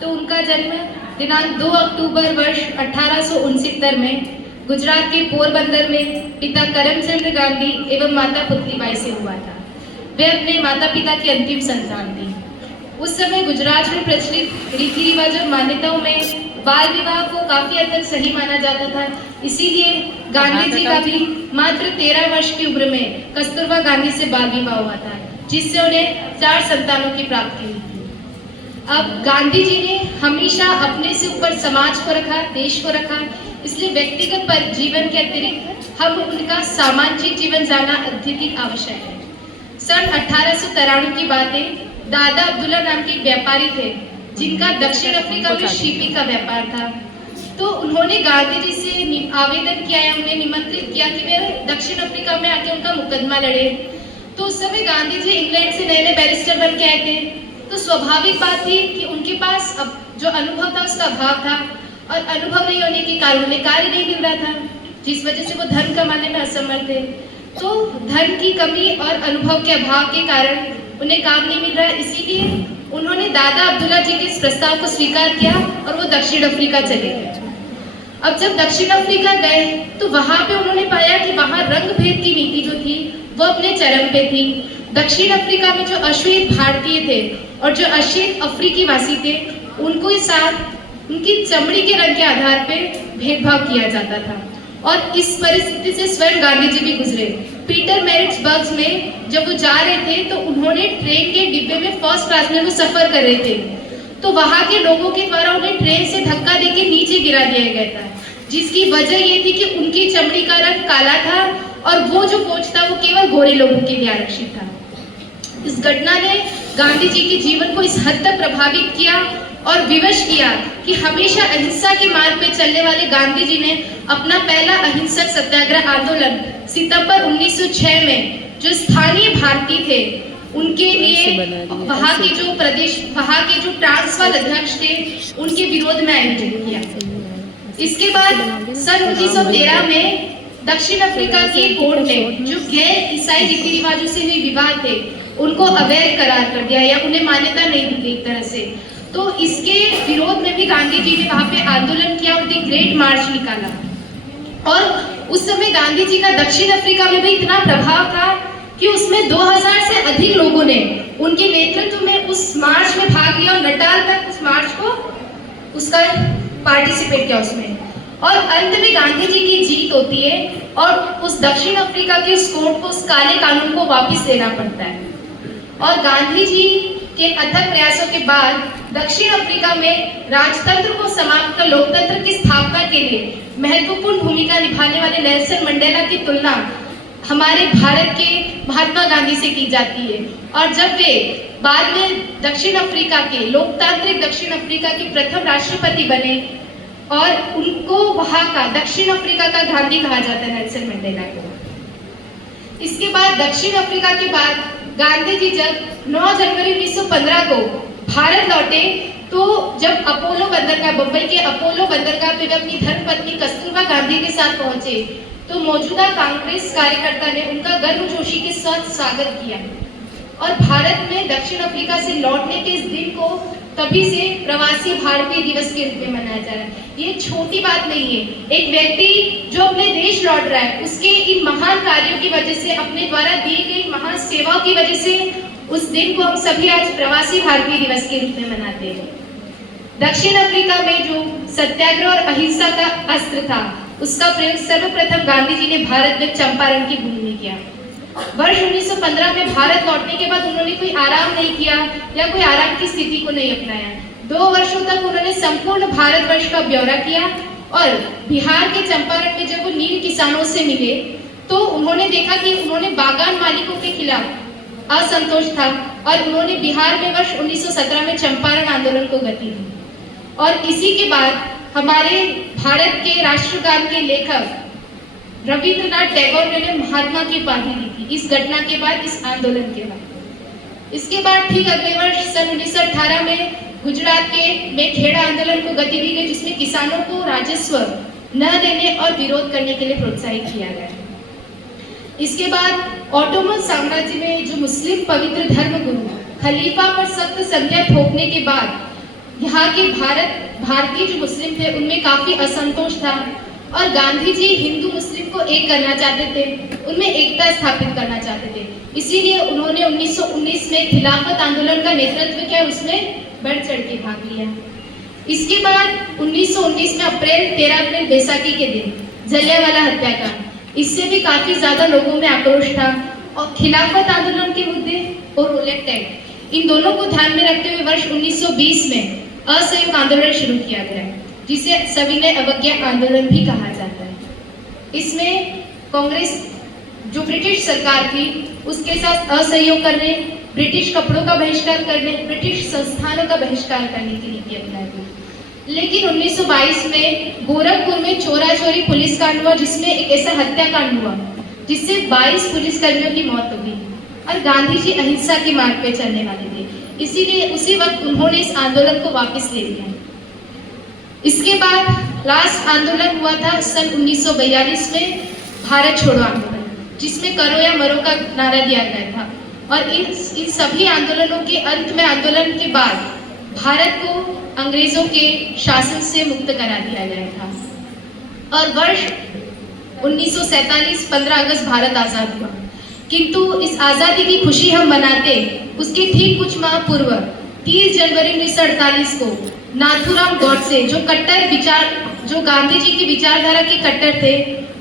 तो उनका जन्म दिनांक 2 अक्टूबर वर्ष 1869 में गुजरात के पोरबंदर में पिता करमचंद गांधी एवं माता पुतलीबाई से हुआ था। वे अपने माता पिता की अंतिम संतान थी। उस समय गुजरात में प्रचलित रीति रिवाज और मान्यताओं में बाल विवाह को काफी हद तक सही माना जाता था। इसीलिए गांधी जी का भी मात्र 13 वर्ष की उम्र में कस्तूरबा गांधी से बाल विवाह हुआ था, जिससे उन्हें 4 संतानों की प्राप्ति हुई थी। अब गांधी जी ने हमेशा अपने से ऊपर समाज को रखा, देश को रखा, इसलिए व्यक्तिगत पर जीवन के अतिरिक्त हम उनका सामाजिक जीवन जानना अत्यधिक आवश्यक है। सन 1893 की बातें, दादा अब्दुल्ला नाम के व्यापारी थे जिनका दक्षिण अफ्रीका में शीपी का व्यापार था। तो उन्होंने गांधी जी से आवेदन किया या उन्हें निमंत्रित किया कि वे दक्षिण अफ्रीका में आके उनका मुकदमा लड़े। तो उस समय गांधी जी इंग्लैंड से नए नए बैरिस्टर बन के आए थे, तो स्वाभाविक बात थी कि उनके पास अब जो अनुभव था उसका अभाव था, और अनुभव नहीं होने के कारण उन्हें कार्य नहीं मिल रहा था, जिस वजह से वो धन कमाने में असमर्थ थे। तो धन की कमी और अनुभव के अभाव के कारण उन्हें काम नहीं मिल रहा, इसीलिए उन्होंने दादा अब्दुल्ला जी के इस प्रस्ताव को स्वीकार किया और वो दक्षिण अफ्रीका चले गए। अब जब दक्षिण अफ्रीका गए तो वहां पे उन्होंने पाया कि वहां रंग भेद की नीति जो थी वो अपने चरम पे थी। दक्षिण अफ्रीका में जो अश्वेत भारतीय थे और जो अश्वेत अफ्रीकी वासी थे, उनको साथ उनकी चमड़ी के रंग के आधार पे भेदभाव किया जाता था। और इस परिस्थिति से स्वयं गांधी जी भी गुजरे। पीटरमैरिट्सबर्ग में जब वो जा रहे थे तो उन्होंने ट्रेन के डिब्बे में फर्स्ट क्लास में वो सफर कर रहे थे, तो वहां के लोगों के द्वारा उन्हें ट्रेन से धक्का देके नीचे गिरा दिया गया था, जिसकी वजह ये थी कि उनकी चमड़ी का रंग काला था और वो जो कोच था वो केवल गोरे लोगों के लिए आरक्षित था। इस घटना ने गांधी जी के जीवन को इस हद तक प्रभावित किया और विवश किया कि हमेशा अहिंसा के मार्ग पे चलने वाले गांधी जी ने अपना पहला अहिंसक सत्याग्रह आंदोलन सितंबर 1906 में जो स्थानीय भारतीय थे उनके लिए वहां के जो प्रदेश वहां के जो ट्रांसवाल अध्यक्ष थे उनके विरोध में आयोजित किया। इसके बाद सन 1913 में दक्षिण अफ्रीका की कोर्ट ने जो गैर ईसाई रीति रिवाजों से हुए विवाह थे उनको अवैध करार कर दिया या उन्हें मान्यता नहीं दी गई एक तरह से। तो इसके विरोध में भी गांधी जी ने वहां पे आंदोलन किया और दी ग्रेट मार्च निकाला। और उस समय गांधी जी का दक्षिण अफ्रीका में भी इतना प्रभाव था कि उसमें 2000 से अधिक लोगों ने उनके नेतृत्व में उस मार्च में भाग लिया और नटाल तक उस मार्च को उसका पार्टिसिपेट किया उसमें। और अंत में गांधी जी की जीत होती है और उस दक्षिण अफ्रीका के उस कोर्ट को उस काले कानून को वापस देना पड़ता है। और गांधी जी के अथक प्रयासों के बाद दक्षिण अफ्रीका में राजतंत्र को समाप्त कर लोकतंत्र की स्थापना के लिए महत्वपूर्ण भूमिका निभाने वाले नेल्सन मंडेला की तुलना हमारे भारत के महात्मा गांधी से की जाती है। और जब वे बाद में दक्षिण अफ्रीका के लोकतांत्रिक दक्षिण अफ्रीका के प्रथम राष्ट्रपति बने और उनको वहां का दक्षिण अफ्रीका का गांधी कहा जाता है, नेल्सन मंडेला को। इसके बाद दक्षिण अफ्रीका के बाद गांधी जी जब 9 जनवरी 1915 को भारत लौटे तो जब अपोलो बंदरगाह बंबई के अपोलो बंदरगाह पे अपनी धर्मपत्नी कस्तूरबा गांधी के साथ पहुंचे तो मौजूदा कांग्रेस कार्यकर्ता ने उनका गर्मजोशी के साथ स्वागत किया। और भारत में दक्षिण अफ्रीका से लौटने के इस दिन को तभी से प्रवासी भारतीय दिवस के रूप में मनाया जा रहा है। ये छोटी बात नहीं है। एक व्यक्ति जो अपने देश लौट रहा है उसके इन महान कार्यों की वजह से, अपने द्वारा दी गई महान सेवाओं की वजह से उस दिन को हम सभी आज प्रवासी भारतीय दिवस के रूप में मनाते हैं। दक्षिण अफ्रीका में जो सत्याग्रह और अहिंसा का अस्त्र था उसका प्रयोग सर्वप्रथम गांधी जी ने भारत में चंपारण की भूमि में किया। वर्ष 1915 में भारत लौटने के बाद उन्होंने कोई आराम नहीं किया या कोई आराम की स्थिति को नहीं अपनाया। 2 वर्षों तक उन्होंने संपूर्ण भारतवर्ष का ब्यौरा किया और बिहार के चंपारण में जब वो नील किसानों से मिले तो उन्होंने देखा कि उन्होंने बागान मालिकों के खिलाफ असंतोष था और उन्होंने बिहार में वर्ष 1917 में चंपारण आंदोलन को गति दी। और इसी के बाद हमारे भारत के राष्ट्रगान के लेखक रविंद्रनाथ टैगोर ने महात्मा की उपाधि दी थी इस घटना के बाद, इस आंदोलन के बाद। इसके बाद ठीक अगले वर्ष सन 1918 में गुजरात के में खेड़ा आंदोलन को गति दी गई, जिसमें किसानों को राजस्व न देने और विरोध करने के लिए प्रोत्साहित किया गया। इसके बाद ऑटोमन साम्राज्य में जो मुस्लिम पवित्र धर्म गुरु खलीफा पर सख्त संज्ञा थोपने के बाद यहाँ के भारतीय जो मुस्लिम थे उनमें काफी असंतोष था और गांधी जी हिंदू मुस्लिम को एक करना चाहते थे, उनमें एकता स्थापित करना चाहते थे। इसीलिए उन्होंने 1919 में खिलाफत आंदोलन का नेतृत्व किया, उसमें बढ़ चढ़ के भाग लिया। इसके बाद 1919 में 13 अप्रैल बैसाखी के दिन जलियांवाला हत्याकांड, इससे भी काफी ज्यादा लोगों में आक्रोश था और खिलाफत आंदोलन के मुद्दे और रोलेट एक्ट, इन दोनों को ध्यान में रखते हुए वर्ष 1920 में असहयोग आंदोलन शुरू किया गया, जिसे सभी ने अवज्ञा आंदोलन भी कहा जाता है। इसमें कांग्रेस जो ब्रिटिश सरकार थी उसके साथ असहयोग करने, ब्रिटिश कपड़ों का बहिष्कार करने, ब्रिटिश संस्थानों का बहिष्कार करने की नीति अपनाई गई। लेकिन 1922 में गोरखपुर में चोरा चोरी पुलिस कांड हुआ, जिसमें एक ऐसा हत्याकांड हुआ जिससे 22 पुलिसकर्मियों की मौत हो गई और गांधी जी अहिंसा के मार्ग पे चलने वाले थे, इसीलिए उसी वक्त उन्होंने इस आंदोलन को वापस ले लिया। इसके बाद लास्ट आंदोलन हुआ था सन 1942 में भारत छोड़ो आंदोलन, जिसमें करो या मरो का नारा दिया गया था और इन सभी आंदोलनों के अंत में, आंदोलन के बाद भारत को अंग्रेजों के शासन से मुक्त करा दिया गया था और वर्ष 1947 15 अगस्त भारत आजाद हुआ। किंतु इस आजादी की खुशी हम मनाते उसके ठीक कुछ माह पूर्व 30 जनवरी 1948 को नाथूराम गॉडसे, जो गांधी जी की विचारधारा के कट्टर थे,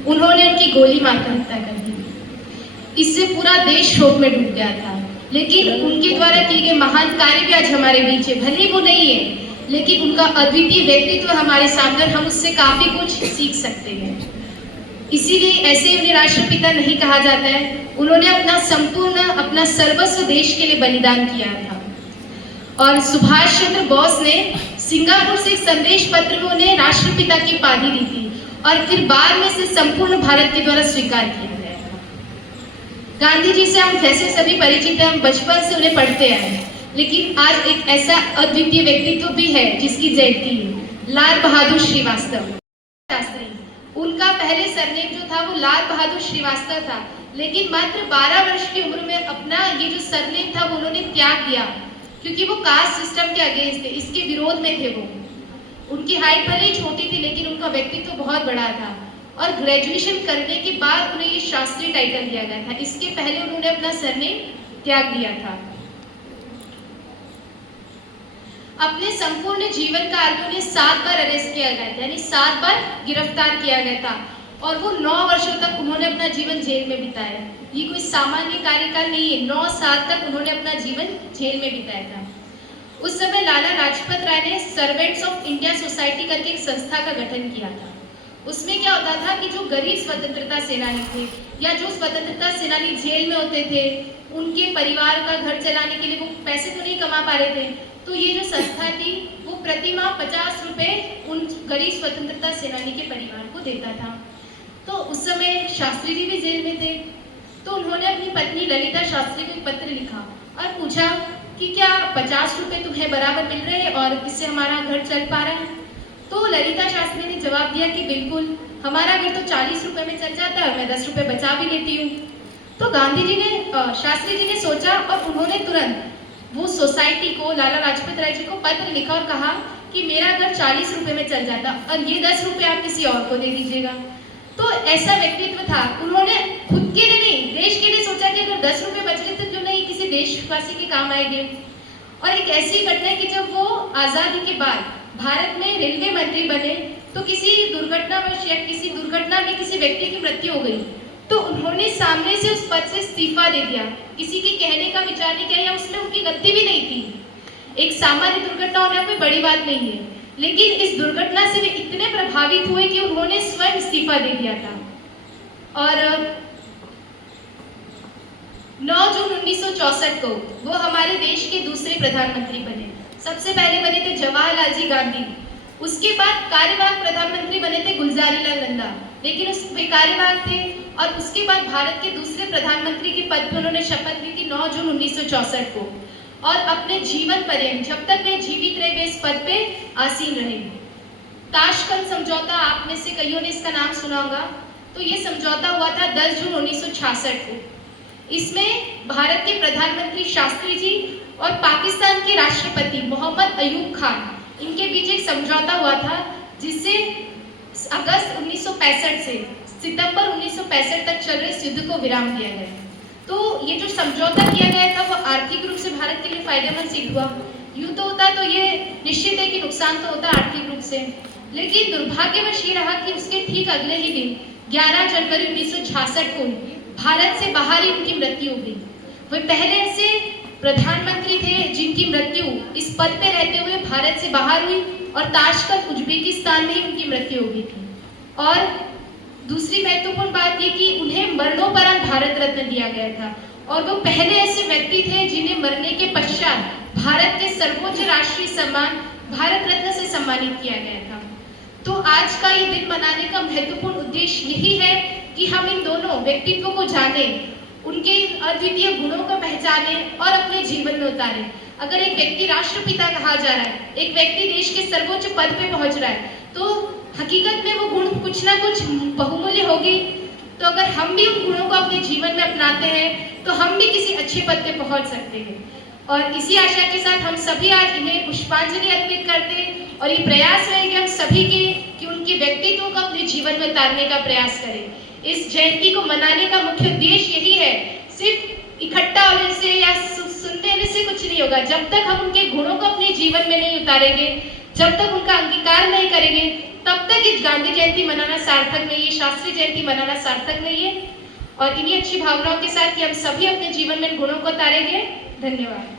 उन्होंने उनकी गोली मारकर हत्या कर दी। इससे पूरा देश शोक में डूब गया था। लेकिन उनके द्वारा किए गए महान कार्य भी आज हमारे बीच है, भले वो नहीं है, लेकिन उनका अद्वितीय व्यक्तित्व हमारे सामने, हम उससे काफी कुछ सीख सकते हैं। इसीलिए ऐसे उन्हें राष्ट्रपिता नहीं कहा जाता है, उन्होंने अपना सर्वस्व देश के लिए बलिदान किया था। और सुभाष चंद्र बोस ने सिंगापुर से एक संदेश पत्र में उन्हें राष्ट्रपिता की उपाधि दी थी और फिर बाद में से संपूर्ण भारत के द्वारा स्वीकार किया गया था। गांधी जी से हम जैसे सभी परिचित हैं, हम बचपन से उन्हें पढ़ते आए हैं, लेकिन आज एक ऐसा अद्वितीय व्यक्तित्व भी है जिसकी जयंती है, लाल बहादुर श्रीवास्तव शास्त्री। उनका पहले सरनेम जो था वो लाल बहादुर श्रीवास्तव था, लेकिन मात्र 12 वर्ष की उम्र में अपना ये जो सरनेम था वो उन्होंने त्याग दिया, क्योंकि वो कास्ट सिस्टम के अगेंस्ट थे, इसके विरोध में थे वो। उनकी हाइट भले ही छोटी थी, लेकिन उनका व्यक्तित्व बहुत बड़ा था और ग्रेजुएशन करने के बाद उन्हें ये शास्त्री टाइटल दिया गया था। इसके पहले उन्होंने अपना सरनेम त्याग दिया था। अपने संपूर्ण जीवन काल में उन्हें 7 बार अरेस्ट किया गया था, यानी 7 बार गिरफ्तार किया गया था और वो 9 वर्षों तक उन्होंने अपना जीवन जेल में बिताया। ये कोई सामान्य कार्यकाल नहीं है, 9 साल तक उन्होंने अपना जीवन जेल में बिताया था। उस समय लाला लाजपत राय ने सर्वेंट्स ऑफ इंडिया सोसाइटी करके एक संस्था का गठन किया था। उसमें क्या होता था कि जो गरीब स्वतंत्रता सेनानी थे या जो स्वतंत्रता सेनानी जेल में होते थे, उनके परिवार का घर चलाने के लिए वो पैसे तो नहीं कमा पा रहे थे, तो ये जो संस्था थी वो प्रति माह 50 रुपए उन गरीब स्वतंत्रता सेनानी के परिवार को देता था। तो उस समय शास्त्री जी भी जेल में थे, तो उन्होंने अपनी पत्नी ललिता शास्त्री को एक पत्र लिखा और पूछा कि क्या 50 रुपए तुम्हें बराबर मिल रहे हैं और इससे हमारा घर चल पा रहा है? तो ललिता शास्त्री ने जवाब दिया कि बिल्कुल, हमारा घर तो 40 रुपए में चल जाता है, मैं 10 रुपए बचा भी लेती हूँ। तो शास्त्री जी ने सोचा और उन्होंने तुरंत वो सोसाइटी को, लाला लाजपत राय जी को पत्र लिखा और कहा कि मेरा घर 40 रुपए में चल जाता और ये 10 रुपए आप किसी और को दे दीजिएगा। तो ऐसा व्यक्तित्व था, उन्होंने खुद के लिए नहीं, देश के लिए सोचा कि अगर 10 रुपए बच गए तो क्यों नहीं किसी देशवासी के काम आएंगे। और एक ऐसी घटना है कि जब वो आजादी के बाद भारत में रेलवे मंत्री बने, तो किसी दुर्घटनावश या किसी दुर्घटना में किसी व्यक्ति की मृत्यु हो गई, तो उन्होंने सामने से उस पद से इस्तीफा दे दिया, किसी के कहने का विचार नहीं किया, या उसमें उनकी गलती भी नहीं थी। एक सामान्य दुर्घटना होना कोई बड़ी बात नहीं है, लेकिन इस दुर्घटना से वे इतने प्रभावित हुए कि उन्होंने स्वयं इस्तीफा दे दिया था। और 9 जून 1964 को वो हमारे देश के दूसरे प्रधानमंत्री बने। सबसे पहले बने थे जवाहरलाल जी गांधी, उसके बाद कार्यवाहक प्रधानमंत्री बने थे गुलजारीलाल नंदा, लेकिन वे कार्यवाहक थे। और उसके बाद भारत के दूसरे प्रधानमंत्री के पद पर उन्होंने शपथ ली थी 9 जून 1964 को, और अपने जीवन पर्यंत जब तक वे जीवित रहे वे इस पद पे आसीन रहे। ताशकंद समझौता, आप में से कईयों ने इसका नाम सुना होगा। तो ये समझौता हुआ था 10 जून 1966 को। इसमें भारत के प्रधानमंत्री शास्त्री जी और पाकिस्तान के राष्ट्रपति मोहम्मद अयूब खान, इनके बीच एक समझौता हुआ था जिससे अगस्त 1965 से सितंबर 1965 तक चल रहे इस युद्ध को विराम दिया गया। तो ये जो समझौता किया गया था वो आर्थिक रूप से भारत के लिए फायदेमंद सिद्ध हुआ। युद्ध होता तो ये निश्चित है कि नुकसान तो होता आर्थिक रूप से, लेकिन दुर्भाग्यवश ये रहा कि उसके ठीक अगले ही दिन 11 जनवरी 1966 को भारत से बाहर ही उनकी मृत्यु हो गई। वे पहले ऐसे प्रधानमंत्री थे जिनकी मृत्यु इस पद पे रहते हुए भारत से बाहर हुई और ताशकंद उज्बेकिस्तान में ही उनकी मृत्यु हो गई थी। और दूसरी महत्वपूर्ण बात ये कि उन्हें मरणोपरांत भारत रत्न दिया गया था और वो पहले ऐसे व्यक्ति थे जिन्हें मरने के पश्चात भारत के सर्वोच्च राष्ट्रीय सम्मान भारत रत्न से सम्मानित किया गया था। तो आज का ये दिन मनाने का महत्वपूर्ण उद्देश्य यही है कि हम इन दोनों व्यक्तित्वों को जानें, उनके अद्वितीय गुणों को पहचाने और अपने जीवन में उतारें। अगर एक व्यक्ति राष्ट्रपिता कहा जा रहा है, एक व्यक्ति देश के सर्वोच्च पद पे पहुंच रहा है, तो हकीकत में वो गुण कुछ ना कुछ बहुमूल्य होगी। तो अगर हम भी उन गुणों को अपने जीवन में अपनाते हैं तो हम भी किसी अच्छे पद पे पहुंच सकते हैं। और इसी आशा के साथ हम सभी आज इन्हें पुष्पांजलि अर्पित करते हैं और ये प्रयास रहेंगे हम सभी के कि उनके व्यक्तित्व को अपने जीवन में उतारने का प्रयास करें। इस जयंती को मनाने का मुख्य उद्देश्य यही है, सिर्फ इकट्ठा होने से या सुन देने से कुछ नहीं होगा। जब तक हम उनके गुणों को अपने जीवन में नहीं उतारेंगे, जब तक उनका अंगीकार नहीं करेंगे, तब तक इस गांधी जयंती मनाना सार्थक नहीं है, शास्त्री जयंती मनाना सार्थक नहीं है। और इन्हीं अच्छी भावनाओं के साथ कि हम सभी अपने जीवन में इन गुणों को उतारेंगे। धन्यवाद।